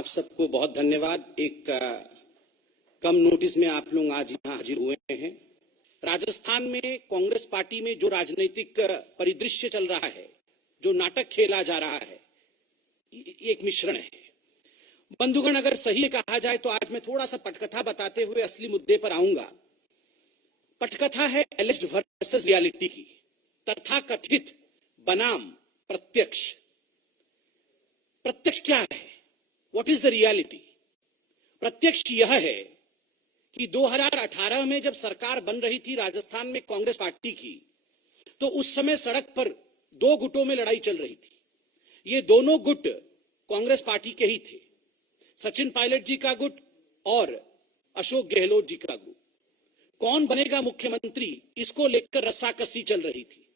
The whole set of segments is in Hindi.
आप सबको बहुत धन्यवाद। एक कम नोटिस में आप लोग आज यहाँ हाजिर हुए हैं। राजस्थान में कांग्रेस पार्टी में जो राजनीतिक परिदृश्य चल रहा है, जो नाटक खेला जा रहा है, एक मिश्रण है। बंधुगण, अगर सही कहा जाए तो आज मैं थोड़ा सा पटकथा बताते हुए असली मुद्दे पर आऊंगा। पटकथा है एलिज्ड वर्सेस रियलिटी की, तथा कथित बनाम प्रत्यक्ष। प्रत्यक्ष क्या है? What is the reality? प्रत्यक्ष यह है कि 2018 में जब सरकार बन रही थी राजस्थान में कांग्रेस पार्टी की, तो उस समय सड़क पर दो गुटों में लड़ाई चल रही थी। ये दोनों गुट कांग्रेस पार्टी के ही थे, सचिन पायलट जी का गुट और अशोक गहलोत जी का गुट। कौन बनेगा मुख्यमंत्री, इसको लेकर रस्साकसी चल रही थी।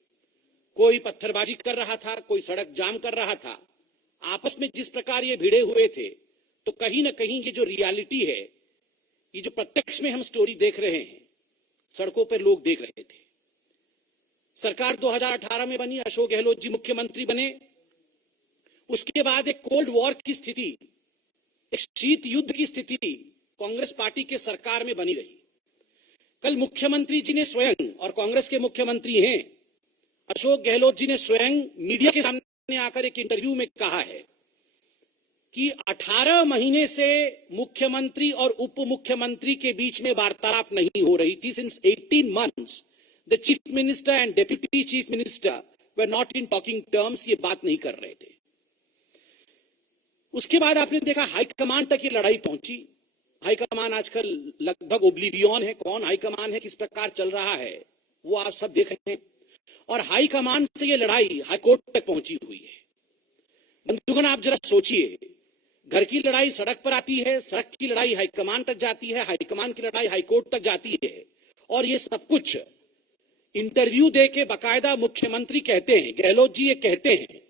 कोई पत्थरबाजी कर रहा था, कोई सड़क जाम कर रहा था। आपस में जिस प्रकार ये भिड़े हुए थे, तो कहीं ना कहीं ये जो रियलिटी है, ये जो प्रत्यक्ष में हम स्टोरी देख रहे हैं, सड़कों पर लोग देख रहे थे। सरकार 2018 में बनी, अशोक गहलोत जी मुख्यमंत्री बने। उसके बाद एक कोल्ड वॉर की स्थिति, एक शीत युद्ध की स्थिति कांग्रेस पार्टी के सरकार में बनी रही। कल मुख्यमंत्री जी ने स्वयं, और कांग्रेस के मुख्यमंत्री हैं अशोक गहलोत जी ने स्वयं मीडिया के सामने आकर एक इंटरव्यू में कहा है कि 18 महीने से मुख्यमंत्री और उप मुख्यमंत्री के बीच में वार्तालाप नहीं हो रही थी। Since 18 months the chief minister and deputy chief minister were not in talking terms. ये बात नहीं कर रहे थे। उसके बाद आपने देखा हाईकमान तक ये लड़ाई पहुंची। हाईकमान आजकल लगभग ओब्लिवियन है, कौन हाईकमान है, किस प्रकार चल रहा है, वो आप सब देख रहे हैं। और हाईकमान से ये लड़ाई हाईकोर्ट तक पहुंची हुई है। बंधुगण, आप जरा सोचिए, घर की लड़ाई सड़क पर आती है, सड़क की लड़ाई हाईकमान तक जाती है, हाईकमान की लड़ाई हाईकोर्ट तक जाती है। और ये सब कुछ इंटरव्यू दे के बाकायदा मुख्यमंत्री कहते हैं, गहलोत जी ये कहते हैं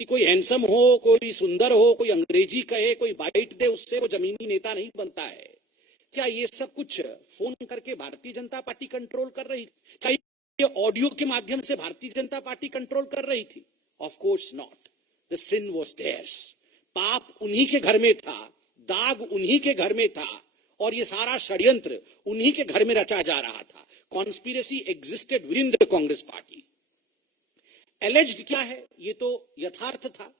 कि कोई हैंडसम हो, कोई सुंदर हो, कोई अंग्रेजी कहे, कोई बाइट दे, उससे वो जमीनी नेता नहीं बनता है। क्या ये सब कुछ फोन करके भारतीय जनता पार्टी कंट्रोल कर रही? क्या ये ऑडियो के माध्यम से भारतीय जनता पार्टी कंट्रोल कर रही थी? Of course not. The sin was theirs. पाप उन्हीं के घर में था, दाग उन्हीं के घर में था, और ये सारा षड्यंत्र उन्हीं के घर में रचा जा रहा था। Conspiracy existed with in the Congress party. एलिज्ड क्या है? ये तो यथार्थ था।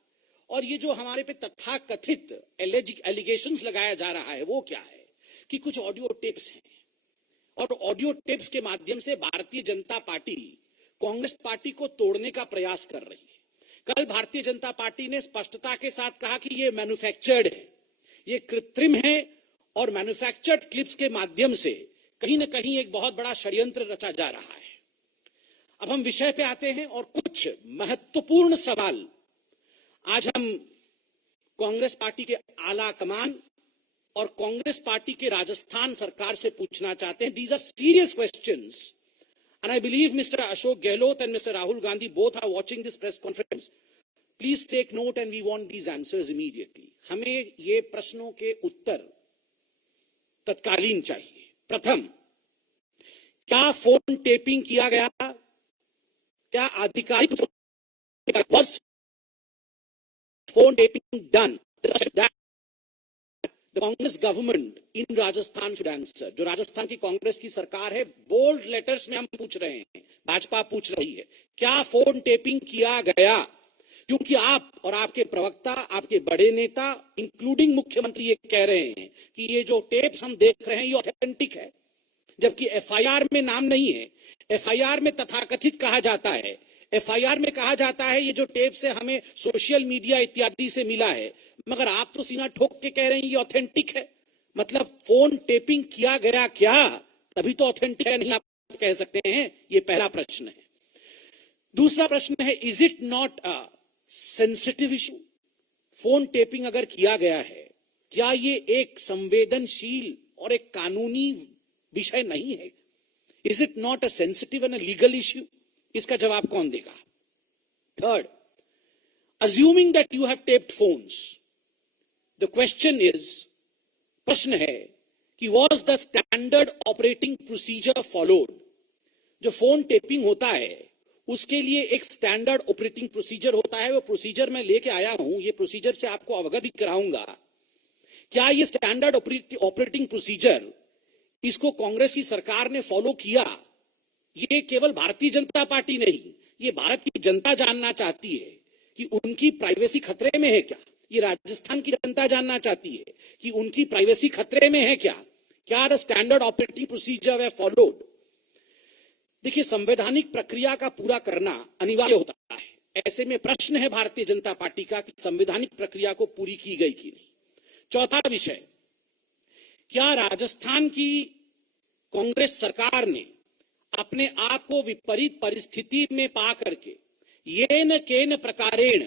और ये जो हमारे पे तथाकथित एलिगेशंस लगाया जा रहा है, वो क्या है कि कुछ ऑडियो टेप्स हैं, और ऑडियो टेप्स के माध्यम से भारतीय जनता पार्टी कांग्रेस पार्टी को तोड़ने का प्रयास कर रही है। कल भारतीय जनता पार्टी ने स्पष्टता के साथ कहा कि ये मैन्युफैक्चर्ड है, ये कृत्रिम है, और मैन्युफैक्चर्ड क्लिप्स के माध्यम से कहीं ना कहीं एक बहुत बड़ा षड्यंत्र रचा जा रहा है। अब हम विषय पे आते हैं, और कुछ महत्वपूर्ण सवाल आज हम कांग्रेस पार्टी के आला कमान और कांग्रेस पार्टी के राजस्थान सरकार से पूछना चाहते हैं। These are serious questions, and I believe Mr. Ashok Gehlot and Mr. Rahul Gandhi both are watching this press conference. Please take note and we want these answers immediately. हमें ये प्रश्नों के उत्तर तत्कालीन चाहिए। प्रथम, क्या फोन टेपिंग किया गया? क्या आधिकारिक was phone taping done? The Congress government in Rajasthan should answer. जो राजस्थान की कांग्रेस की सरकार है, बोल्ड लेटर्स में हम पूछ रहे हैं, भाजपा पूछ रही है, क्या फोन टेपिंग किया गया? क्योंकि आप और आपके प्रवक्ता, आपके बड़े नेता इंक्लूडिंग मुख्यमंत्री ये कह रहे हैं कि ये जो टेप्स हम देख रहे हैं ये ऑथेंटिक है, जबकि एफआईआर में नाम नहीं है। एफआईआर में तथाकथित कहा जाता है, एफआईआर में कहा जाता है ये जो टेप से हमें सोशल मीडिया इत्यादि से मिला है, मगर आप तो सीना ठोक के कह रहे हैं ये ऑथेंटिक है। मतलब फोन टेपिंग किया गया क्या? तभी तो ऑथेंटिक है, नहीं आप कह सकते हैं। ये पहला प्रश्न है। दूसरा प्रश्न है, is it not a sensitive issue? Phone tapping अगर किया गया है, क्या ये एक संवेदनशील और एक कानूनी विषय नहीं है? Is it not a sensitive and a legal issue? इसका जवाब कौन देगा? Third, assuming that you have taped phones, the question is, प्रश्न है कि was the standard operating procedure followed? जो फोन टेपिंग होता है उसके लिए एक स्टैंडर्ड ऑपरेटिंग प्रोसीजर होता है। वो प्रोसीजर मैं लेके आया हूं, ये प्रोसीजर से आपको अवगत भी कराऊंगा क्या ये स्टैंडर्ड ऑपरेटिंग प्रोसीजर इसको कांग्रेस की सरकार ने फॉलो किया? ये केवल भारतीय जनता पार्टी नहीं, ये भारत की जनता जानना चाहती है कि उनकी प्राइवेसी खतरे में है क्या? ये राजस्थान की जनता जानना चाहती है कि उनकी प्राइवेसी खतरे में है क्या? क्या the standard operating procedure way followed? देखिए, संवैधानिक प्रक्रिया का पूरा करना अनिवार्य होता है। ऐसे में प्रश्न है भारतीय जनता पार्टी का कि संवैधानिक प्रक्रिया को पूरी की गई कि नहीं। चौथा विषय, क्या राजस्थान की कांग्रेस सरकार ने अपने आप को विपरीत परिस्थिति में पा करके येन केन प्रकारेण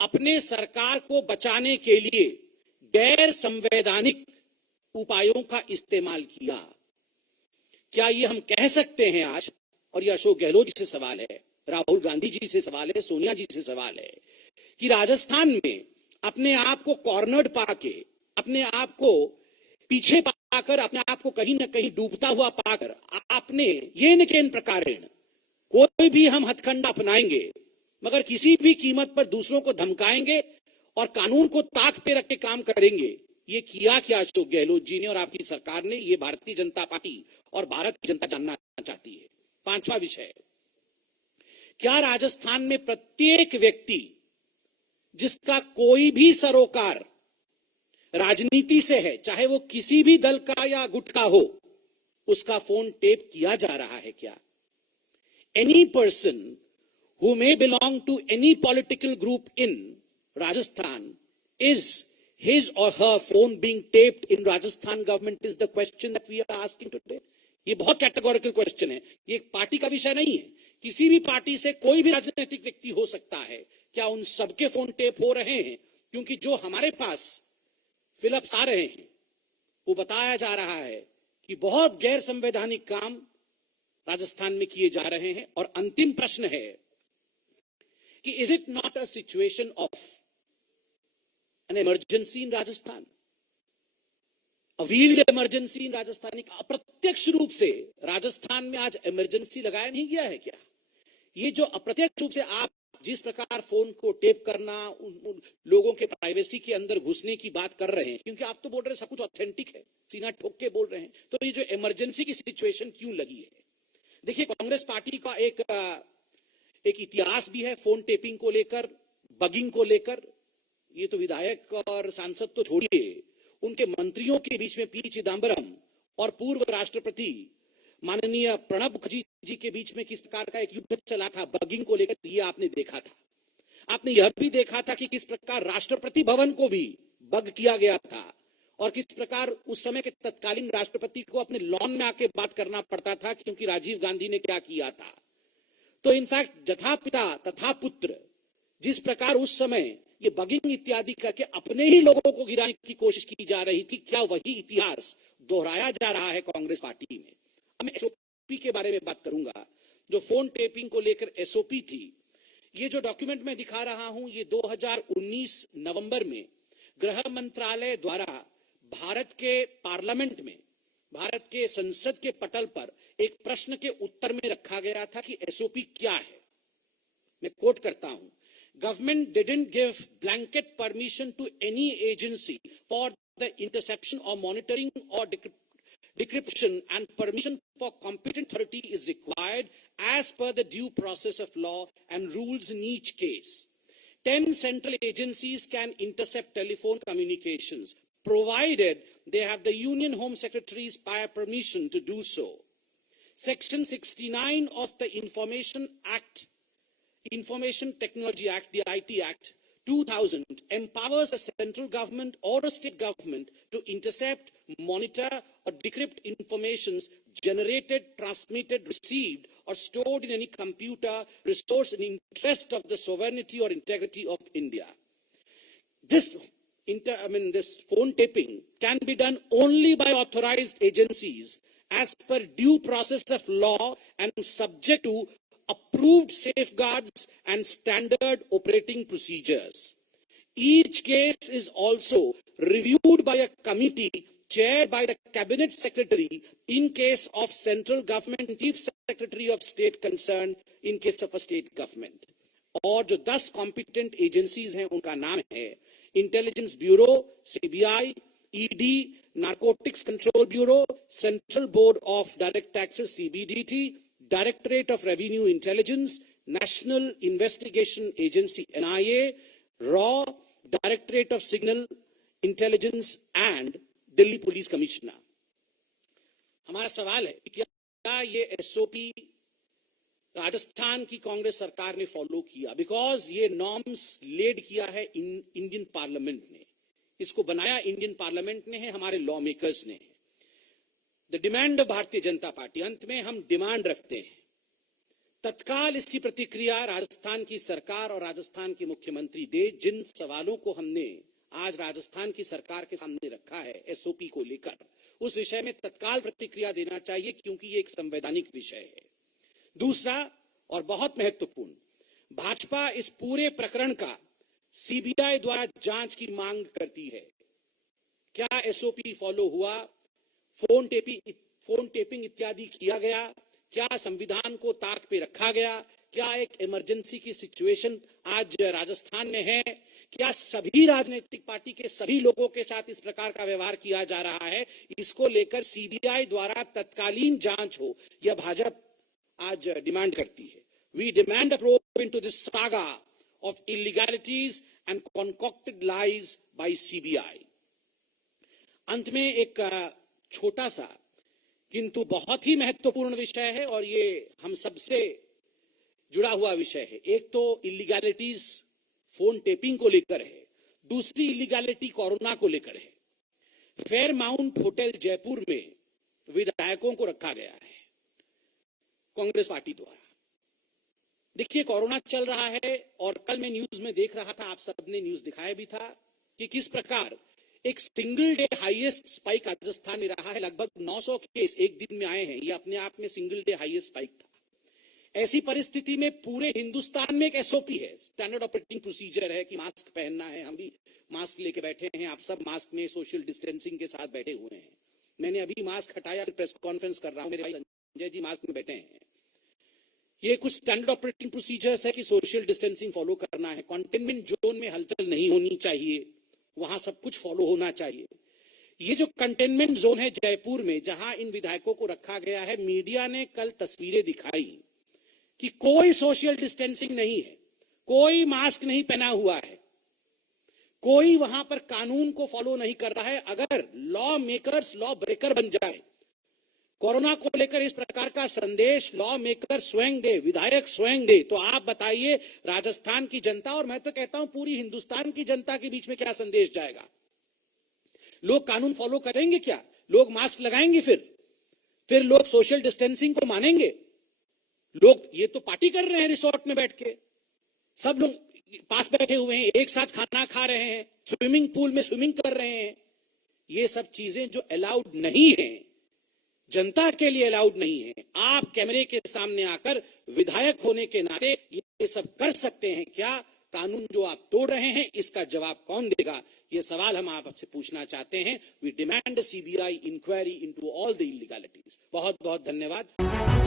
अपने सरकार को बचाने के लिए गैर संवैधानिक उपायों का इस्तेमाल किया? क्या ये हम कह सकते हैं आज, और ये अशोक गहलोत जी से सवाल है, राहुल गांधी जी से सवाल है, सोनिया जी से सवाल है, कि राजस्थान में अपने आप को कॉर्नर्ड पाके, अपने आप को पीछे पाकर, अपने आप को कहीं ना कहीं डूबता हुआ पाकर आपने ये न केन प्रकारेण कोई भी हम हथकंडा अपनाएंगे मगर किसी भी कीमत पर दूसरों को धमकाएंगे और कानून को ताक पे रख के काम करेंगे, ये किया क्या अशोक गहलोत जी ने और आपकी सरकार ने? ये भारतीय जनता पार्टी और भारत की जनता जानना चाहती है। पांचवा विषय, क्या राजस्थान में प्रत्येक व्यक्ति जिसका कोई भी सरोकार राजनीति से है, चाहे वो किसी भी दल का या गुट का हो, उसका फोन टेप किया जा रहा है क्या? Any person who may belong to any political group in Rajasthan, is his or her phone being taped in Rajasthan government is the question that we are asking today. ये बहुत कैटेगोरिकल क्वेश्चन है, ये एक पार्टी का विषय नहीं है। किसी भी पार्टी से कोई भी राजनीतिक व्यक्ति हो सकता है, क्या उन सबके फोन टेप हो रहे हैं? क्योंकि जो हमारे पास फिलिप्स आ रहे हैं वो बताया जा रहा है कि बहुत गैर संवैधानिक काम राजस्थान में किए जा रहे हैं। और अंतिम प्रश्न है कि is it not a situation of an emergency in Rajasthan, a wheeled emergency in Rajasthan? अप्रत्यक्ष रूप से राजस्थान में आज इमरजेंसी लगाया नहीं गया है क्या? ये जो अप्रत्यक्ष रूप से आप जिस प्रकार फोन को टेप करना, उन लोगों के प्राइवेसी के अंदर घुसने की बात कर रहे हैं, क्योंकि आप तो बोल रहे हैं सब कुछ ऑथेंटिक है, सीना ठोक के बोल रहे हैं, तो ये जो इमरजेंसी की सिचुएशन क्यों लगी है? देखिए, कांग्रेस पार्टी का एक इतिहास भी है फोन टेपिंग को लेकर, बगिंग को लेकर। ये तो विधायक और सांसद तो छोड़िए, उनके मंत्रियों के बीच में पी चिदंबरम और पूर्व राष्ट्रपति माननीय प्रणब मुखर्जी जी के बीच में किस प्रकार का एक युद्ध चला था बगिंग को लेकर, ये आपने देखा था। आपने यह भी देखा था कि किस प्रकार राष्ट्रपति भवन को भी बग किया गया था और किस प्रकार उस समय के तत्कालीन राष्ट्रपति को अपने लॉन में आके बात करना पड़ता था, क्योंकि राजीव गांधी ने क्या किया था। तो इनफैक्ट जथा पिता तथा पुत्र, जिस प्रकार उस समय ये बगिंग इत्यादि करके अपने ही लोगों को गिराने की कोशिश की जा रही थी, क्या वही इतिहास दोहराया जा रहा है कांग्रेस पार्टी में? अब मैं एसओपी के बारे में बात करूंगा, जो फोन टेपिंग को लेकर एसओपी थी। ये जो डॉक्यूमेंट मैं दिखा रहा हूं, ये 2019 नवंबर में गृह मंत्रालय द्वारा भारत के पार्लियामेंट में, भारत के संसद के पटल पर एक प्रश्न के उत्तर में रखा गया था कि एसओपी क्या है। मैं कोट करता हूं, government didn't give blanket permission to any agency for the interception or monitoring or decryption, and permission for competent authority is required as per the due process of law and rules in each case. 10 central agencies can intercept telephone communications, provided they have the Union Home Secretary's prior permission to do so. Section 69 of the Information Technology Act, the IT Act 2000, empowers a central government or a state government to intercept, monitor or decrypt informations generated, transmitted, received or stored in any computer resource in interest of the sovereignty or integrity of India. This phone tapping can be done only by authorized agencies as per due process of law and subject to approved safeguards and standard operating procedures. Each case is also reviewed by a committee chaired by the cabinet secretary in case of central government, chief secretary of state concerned in case of a state government. और जो 10 कॉम्पिटेंट एजेंसीज हैं उनका नाम है intelligence bureau, CBI, ED, narcotics control bureau, central board of direct taxes CBDT, directorate of revenue intelligence, national investigation agency NIA, raw, directorate of signal intelligence and Delhi police commissioner. हमारा सवाल है कि क्या ये एसओपी राजस्थान की कांग्रेस सरकार ने फॉलो किया? बिकॉज ये नॉर्म्स लेड किया है इंडियन पार्लियामेंट ने, इसको बनाया इंडियन पार्लियामेंट ने है, हमारे लॉ मेकर्स ने है। The demand of Bharatiya Janata party, अंत में हम डिमांड रखते हैं तत्काल इसकी प्रतिक्रिया राजस्थान की सरकार और राजस्थान के मुख्यमंत्री दे। जिन सवालों को हमने आज राजस्थान की सरकार के सामने रखा है एसओपी को लेकर, उस विषय में तत्काल प्रतिक्रिया देना चाहिए, क्योंकि ये एक संवैधानिक विषय है। दूसरा और बहुत महत्वपूर्ण, भाजपा इस पूरे प्रकरण का सीबीआई द्वारा जांच की मांग करती है। क्या एसओपी फॉलो हुआ? फोन टेपिंग इत्यादि किया गया? क्या संविधान को ताक पे रखा गया? क्या एक इमरजेंसी की सिचुएशन आज राजस्थान में है? क्या सभी राजनीतिक पार्टी के सभी लोगों के साथ इस प्रकार का व्यवहार किया जा रहा है? इसको लेकर सीबीआई द्वारा तत्कालीन जांच हो, यह भाजपा आज डिमांड करती है। We demand a probe into this saga of illegalities and concocted lies by CBI. अंत में एक छोटा सा किंतु बहुत ही महत्वपूर्ण विषय है और ये हम सबसे जुड़ा हुआ विषय है। एक तो इलीगैलिटीज फोन टेपिंग को लेकर है, दूसरी इलीगैलिटी कोरोना को लेकर है। फेयरमाउंट होटल जयपुर में विधायकों को रखा गया है कांग्रेस पार्टी द्वारा। देखिए, कोरोना चल रहा है और कल मैं न्यूज में देख रहा था, आप सबने न्यूज दिखाया भी था कि किस प्रकार एक single day highest spike Rajasthan में रहा है। लगभग 900 केस एक दिन में आए हैं, ये अपने आप में सिंगल डे हाईएस्ट स्पाइक था। ऐसी परिस्थिति में पूरे हिंदुस्तान में एक एसओपी है, स्टैंडर्ड ऑपरेटिंग प्रोसीजर है कि मास्क पहनना है। हम भी मास्क लेके बैठे हैं, आप सब मास्क में सोशल डिस्टेंसिंग के साथ बैठे हुए हैं। मैंने अभी मास्क हटाया, प्रेस कॉन्फ्रेंस कर रहा हूं, मेरे भाई संजय जी मास्क में बैठे हैं। ये कुछ स्टैंडर्ड ऑपरेटिंग प्रोसीजर्स है कि सोशल डिस्टेंसिंग फॉलो करना है। कंटेनमेंट जोन में हलचल नहीं होनी चाहिए, वहां सब कुछ फॉलो होना चाहिए। ये जो कंटेनमेंट जोन है जयपुर में, जहां इन विधायकों को रखा गया है, मीडिया ने कल तस्वीरें दिखाई कि कोई सोशल डिस्टेंसिंग नहीं है, कोई मास्क नहीं पहना हुआ है, कोई वहां पर कानून को फॉलो नहीं कर रहा है। अगर लॉ मेकर्स लॉ ब्रेकर बन जाए, कोरोना को लेकर इस प्रकार का संदेश लॉ मेकर स्वयं दे, विधायक स्वयं दे, तो आप बताइए राजस्थान की जनता और मैं तो कहता हूं पूरी हिंदुस्तान की जनता के बीच में क्या संदेश जाएगा? लोग कानून फॉलो करेंगे क्या? लोग मास्क लगाएंगे? फिर लोग सोशल डिस्टेंसिंग को मानेंगे? लोग ये तो पार्टी कर रहे हैं रिसोर्ट में बैठ के, सब लोग पास बैठे हुए हैं, एक साथ खाना खा रहे हैं, स्विमिंग पूल में स्विमिंग कर रहे हैं। ये सब चीजें जो अलाउड नहीं है, जनता के लिए अलाउड नहीं है, आप कैमरे के सामने आकर विधायक होने के नाते ये सब कर सकते हैं क्या? कानून जो आप तोड़ रहे हैं, इसका जवाब कौन देगा? ये सवाल हम आपसे पूछना चाहते हैं। We demand CBI inquiry into all the illegalities. बहुत बहुत धन्यवाद।